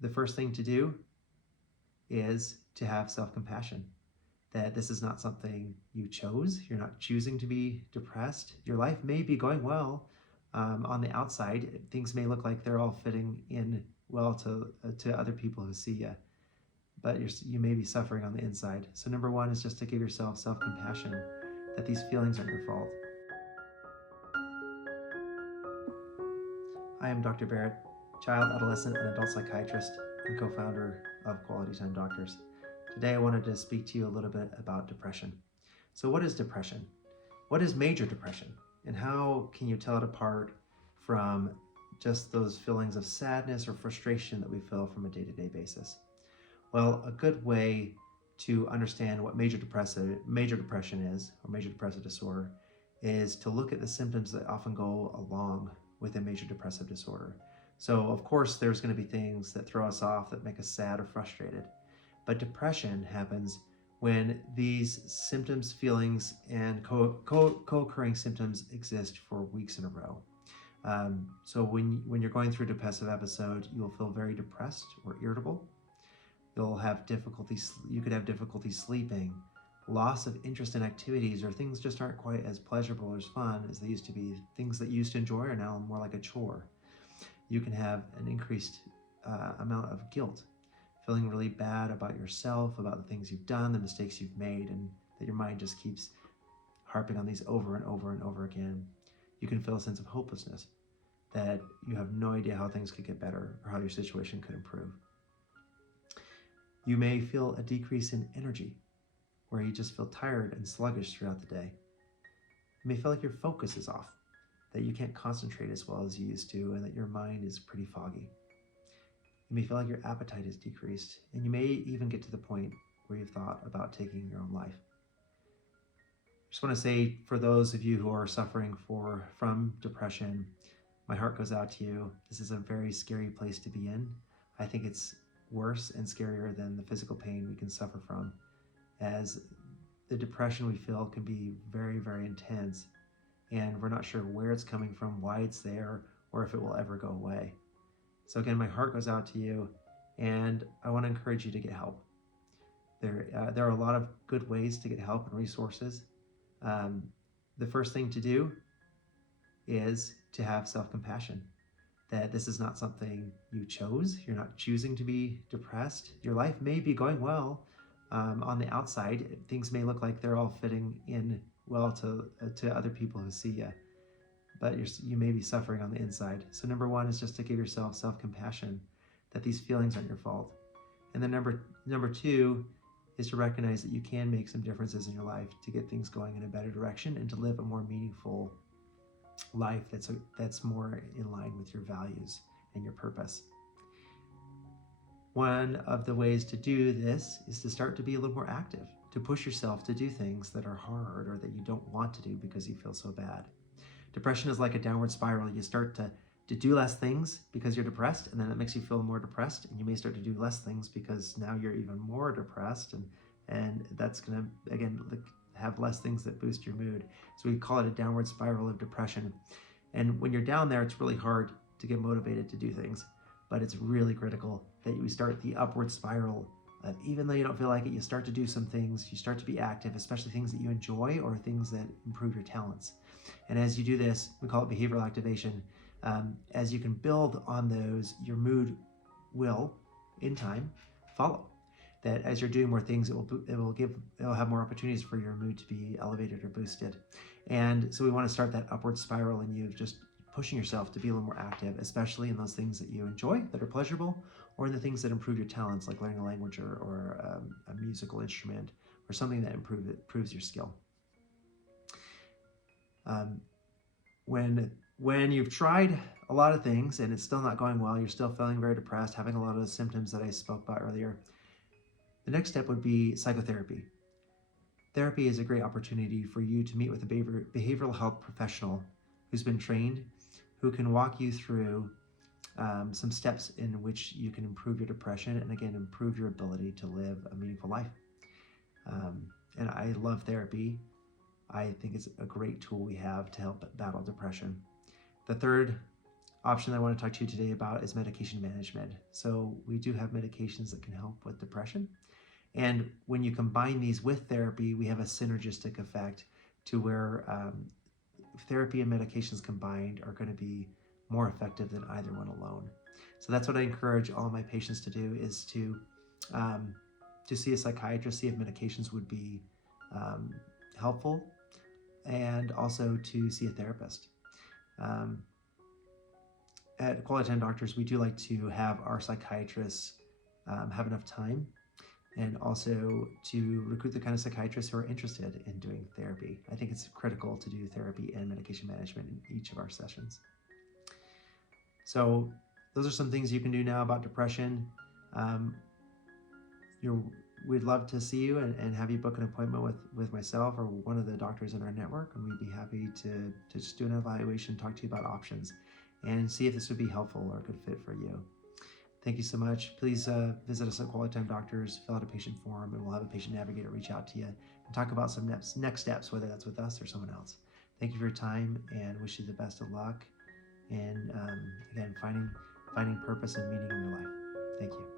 the first thing to do is to have self-compassion. That this is not something you chose. You're not choosing to be depressed. Your life may be going well on the outside. Things may look like they're all fitting in well to other people who see you, but you may be suffering on the inside. So number one is just to give yourself self-compassion, that these feelings aren't your fault. I am Dr. Berrett, child, adolescent, and adult psychiatrist and co-founder of Quality Time Doctors. Today I wanted to speak to you a little bit about depression. So what is depression? What is major depression? And how can you tell it apart from just those feelings of sadness or frustration that we feel from a day-to-day basis? Well, a good way to understand what major depression is, or major depressive disorder, is to look at the symptoms that often go along with a major depressive disorder. So of course there's going to be things that throw us off, that make us sad or frustrated. But depression happens when these symptoms, feelings, and co-occurring symptoms exist for weeks in a row. So when you're going through a depressive episode, you'll feel very depressed or irritable. You could have difficulty sleeping, loss of interest in activities, or things just aren't quite as pleasurable or as fun as they used to be. Things that you used to enjoy are now more like a chore. You can have an increased amount of guilt, feeling really bad about yourself, about the things you've done, the mistakes you've made, and that your mind just keeps harping on these over and over and over again. You can feel a sense of hopelessness, that you have no idea how things could get better or how your situation could improve. You may feel a decrease in energy, where you just feel tired and sluggish throughout the day. You may feel like your focus is off, that you can't concentrate as well as you used to, and that your mind is pretty foggy. You may feel like your appetite is decreased, and you may even get to the point where you've thought about taking your own life. I just want to say, for those of you who are suffering from depression, my heart goes out to you. This is a very scary place to be in. I think it's worse and scarier than the physical pain we can suffer from, as the depression we feel can be very, very intense, and we're not sure where it's coming from, why it's there, or if it will ever go away. So again, my heart goes out to you, and I want to encourage you to get help. There are a lot of good ways to get help and resources. The first thing to do is to have self-compassion, that this is not something you chose. You're not choosing to be depressed. Your life may be going well on the outside. Things may look like they're all fitting in well to other people who see you, but you may be suffering on the inside. So number one is just to give yourself self-compassion, that these feelings aren't your fault. And then number two is to recognize that you can make some differences in your life to get things going in a better direction and to live a more meaningful life that's more in line with your values and your purpose. One of the ways to do this is to start to be a little more active, to push yourself to do things that are hard or that you don't want to do because you feel so bad. Depression is like a downward spiral. You start to do less things because you're depressed, and then it makes you feel more depressed, and you may start to do less things because now you're even more depressed, and that's going to, again, have less things that boost your mood. So we call it a downward spiral of depression. And when you're down there, it's really hard to get motivated to do things, but it's really critical that you start the upward spiral. Even though you don't feel like it, you start to do some things, you start to be active, especially things that you enjoy or things that improve your talents. And as you do this, we call it behavioral activation. As you can build on those, your mood will, in time, follow. That as you're doing more things, it will have more opportunities for your mood to be elevated or boosted. And so we want to start that upward spiral in you of just pushing yourself to be a little more active, especially in those things that you enjoy, that are pleasurable, or in the things that improve your talents, like learning a language or a musical instrument, or something that improves your skill. When you've tried a lot of things and it's still not going well, you're still feeling very depressed, having a lot of the symptoms that I spoke about earlier, the next step would be psychotherapy. Therapy is a great opportunity for you to meet with a behavioral health professional who's been trained, who can walk you through some steps in which you can improve your depression and, again, improve your ability to live a meaningful life. And I love therapy. I think it's a great tool we have to help battle depression. The third option I want to talk to you today about is medication management. So we do have medications that can help with depression. And when you combine these with therapy, we have a synergistic effect to where therapy and medications combined are going to be more effective than either one alone. So that's what I encourage all my patients to do, is to see a psychiatrist, see if medications would be helpful, and also to see a therapist. Um, at Quality Time Doctors, we do like to have our psychiatrists have enough time, and also to recruit the kind of psychiatrists who are interested in doing therapy. I think it's critical to do therapy and medication management in each of our sessions. So those are some things you can do now about depression. We'd love to see you and have you book an appointment with myself or one of the doctors in our network, and we'd be happy to just do an evaluation, talk to you about options, and see if this would be helpful or a good fit for you. Thank you so much. Please visit us at Quality Time Doctors, fill out a patient form, and we'll have a patient navigator reach out to you and talk about some next steps, whether that's with us or someone else. Thank you for your time, and wish you the best of luck. And again, finding purpose and meaning in your life. Thank you.